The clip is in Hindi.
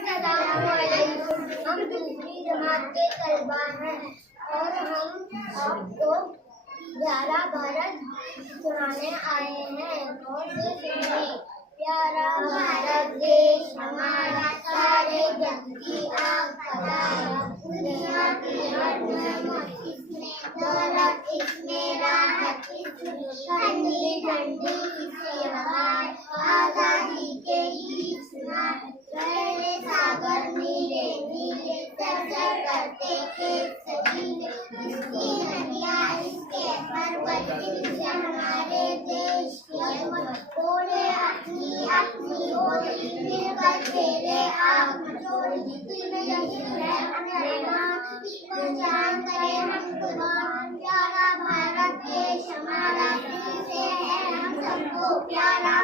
हम दूसरी जमात के तलबा हैं और हम आपको प्यारा भारत सुनाने आए हैं। और से सुनिए। प्यारा भारत देश हमारा, सारे जग की आग फैलाया, दुनिया की हर नेमत इसमें, दौलत इसमें, राहत इसमें, ठंडी ठंडी इससे हवाएं, आजादी के गीत सुनाए, गहरे सागर नीले नीले, सर करते खेत सजीले, इसकी नदियाँ इसके पर्वत, इनसे हमारे देश की अजमत, बोले अपनी अपनी होली, मिलकर खेले आग मचोली, तुम्हें यकीन है हमें माँ, इसको जान करे हम कुर्बान, प्यारा भारत देश हमारा, दिल से है हम सबको प्यारा।